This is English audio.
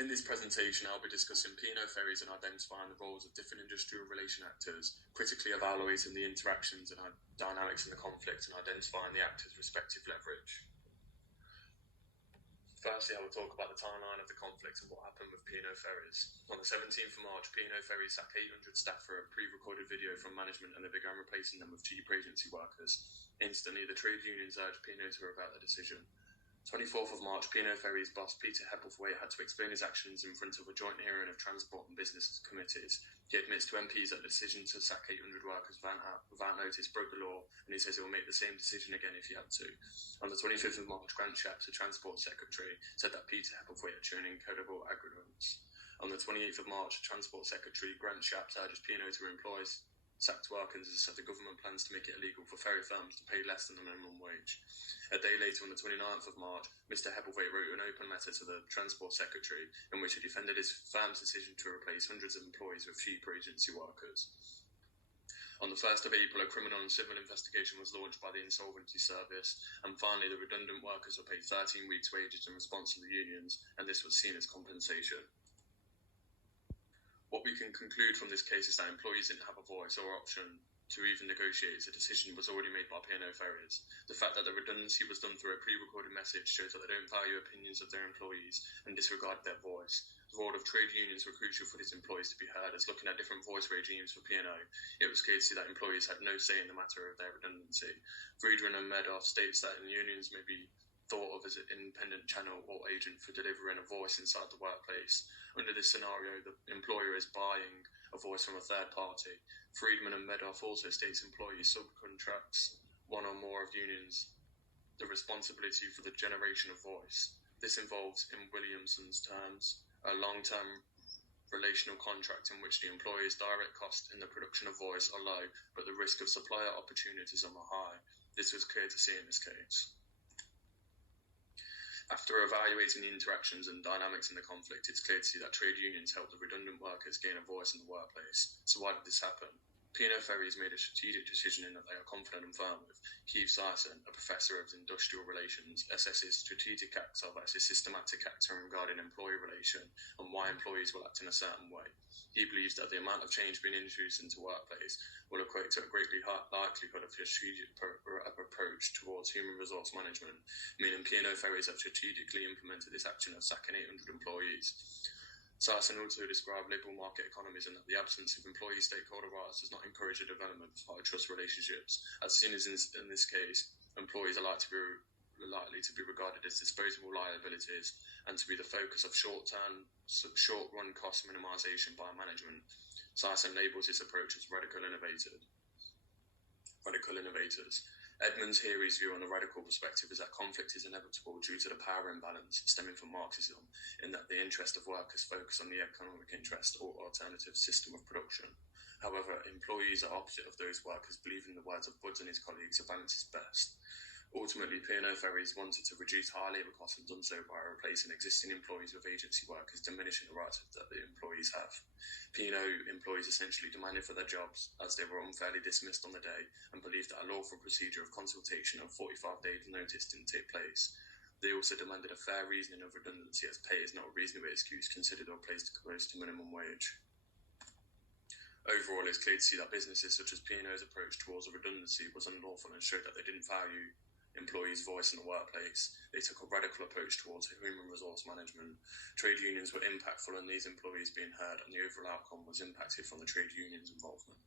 In this presentation, I'll be discussing P&O Ferries and identifying the roles of different industrial relation actors, critically evaluating the interactions and dynamics in the conflict, and identifying the actors' respective leverage. Firstly, I will talk about the timeline of the conflict and what happened with P&O Ferries. On the 17th of March, P&O Ferries sacked 800 staff for a pre-recorded video from management, and they began replacing them with cheap agency workers. Instantly, the trade unions urged P&O to revoke the decision. 24th of March, P&O Ferries boss Peter Hebblethwaite had to explain his actions in front of a joint hearing of Transport and Business committees. He admits to MPs that the decision to sack 800 workers without notice broke the law, and he says he will make the same decision again if he had to. On the 25th of March, Grant Shapps, the Transport Secretary, said that Peter Hebblethwaite had shown incredible arrogance. On the 28th of March, Transport Secretary Grant Shapps urges P&O to employ sacked workers and said the government plans to make it illegal for ferry firms to pay less than the minimum wage. A day later, on the 29th of March, Mr. Hebblethwaite wrote an open letter to the Transport Secretary in which he defended his firm's decision to replace hundreds of employees with cheaper agency workers. On the 1st of April, a criminal and civil investigation was launched by the Insolvency Service, and finally the redundant workers were paid 13 weeks' wages in response to the unions, and this was seen as compensation. What we can conclude from this case is that employees didn't have a voice or option to even negotiate, as a decision was already made by P&O Ferries. The fact that the redundancy was done through a pre-recorded message shows that they don't value opinions of their employees and disregard their voice. The role of trade unions were crucial for these employees to be heard, as looking at different voice regimes for P&O, it was clear to see that employees had no say in the matter of their redundancy. Friedman and Medoff states that unions may be thought of as an independent channel or agent for delivering a voice inside the workplace. Under this scenario, the employer is buying a voice from a third party. Friedman and Medoff also states employees subcontracts one or more of unions the responsibility for the generation of voice. This involves, in Williamson's terms, a long-term relational contract in which the employer's direct cost in the production of voice are low, but the risk of supplier opportunities are high. This was clear to see in this case. After evaluating the interactions and dynamics in the conflict, it's clear to see that trade unions helped the redundant workers gain a voice in the workplace. So why did this happen? P&O Ferries made a strategic decision in that they are confident and firm with. Keith Sison, a professor of industrial relations, assesses strategic actor versus systematic actor regarding employee relation and why employees will act in a certain way. He believes that the amount of change being introduced into workplace will equate to a greatly high likelihood of a strategic approach towards human resource management, meaning P&O Ferries have strategically implemented this action of sacking 800 employees. Sison also described liberal market economies and that the absence of employee stakeholder rights does not encourage the development of high trust relationships. As soon as in this case, employees are likely to be regarded as disposable liabilities and to be the focus of short-run cost minimization by management. Sison labels this approach as radical innovators. Edmonds Heary's view on the radical perspective is that conflict is inevitable due to the power imbalance stemming from Marxism, in that the interest of workers focus on the economic interest or alternative system of production. However, employees are opposite of those workers, believing the words of Budds and his colleagues a balance is best. Ultimately, P&O Ferries wanted to reduce high labour costs and done so by replacing existing employees with agency workers, diminishing the rights that the employees have. P&O employees essentially demanded for their jobs, as they were unfairly dismissed on the day, and believed that a lawful procedure of consultation of 45 days notice didn't take place. They also demanded a fair reasoning of redundancy, as pay is not a reasonable excuse considered or placed close to minimum wage. Overall, it's clear to see that businesses such as P&O's approach towards a redundancy was unlawful and showed that they didn't value employees' voice in the workplace. They took a radical approach towards human resource management. Trade unions were impactful in these employees being heard, and the overall outcome was impacted from the trade unions' involvement.